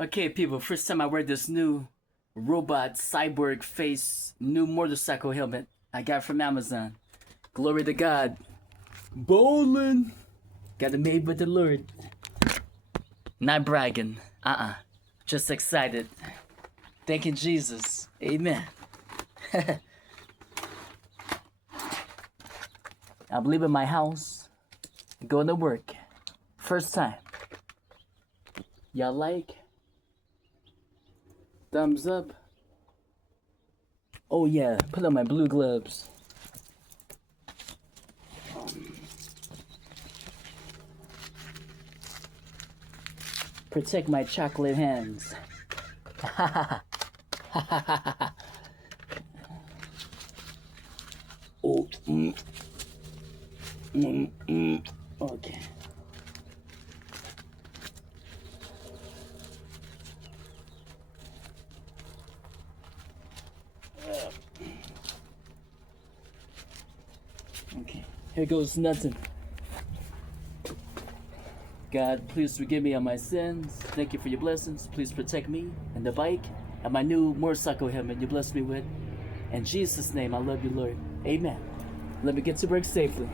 Okay, people, first time I wear this new robot cyborg face new motorcycle helmet I got from Amazon. Glory to God. Bowling. Got it made with the Lord. Not bragging. Just excited. Thanking Jesus. Amen. I'm leaving my house. Going to work. First time. Y'all like? Thumbs up. Oh yeah, put on my blue gloves. Protect my chocolate hands. Oh, okay. Okay, here goes nothing. God, please forgive me of my sins. Thank you for your blessings. Please protect me and the bike and my new motorcycle helmet you blessed me with. In Jesus' name, I love you, Lord. Amen. Let me get to work safely.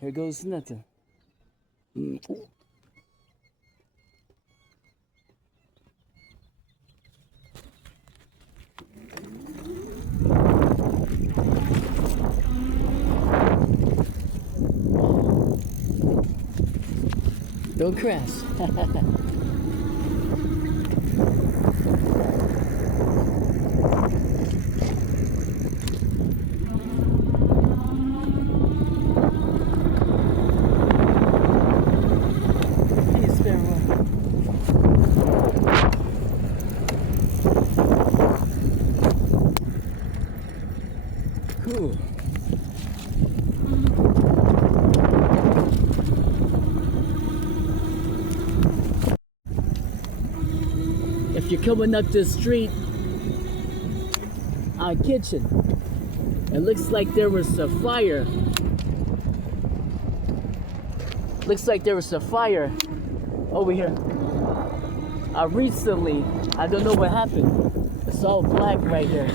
Here goes nothing. Don't crash. Hey, spare one. Cool. If you're coming up this street on Kitchen, it looks like there was a fire. Looks like there was a fire over here. Recently, I don't know what happened. It's all black right there.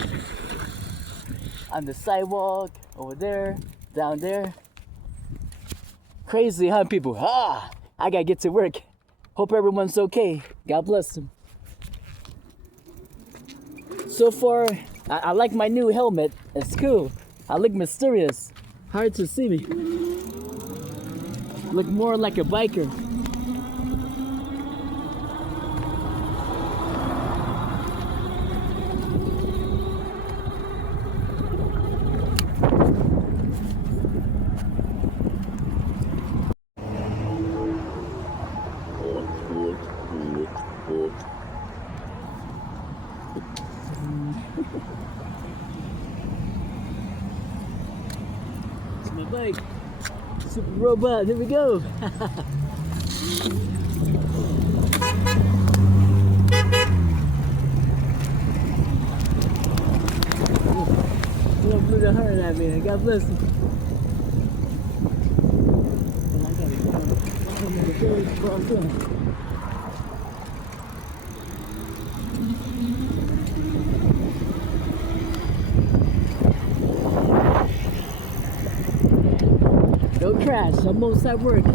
On the sidewalk, over there, down there. Crazy, huh, people? I gotta get to work. Hope everyone's okay. God bless them. So far, I like my new helmet. It's cool. I look mysterious. Hard to see me. Look more like a biker. It's my bike. Super robot, here we go. You don't put a heart at me. God bless you. Don't crash. I'm almost at work.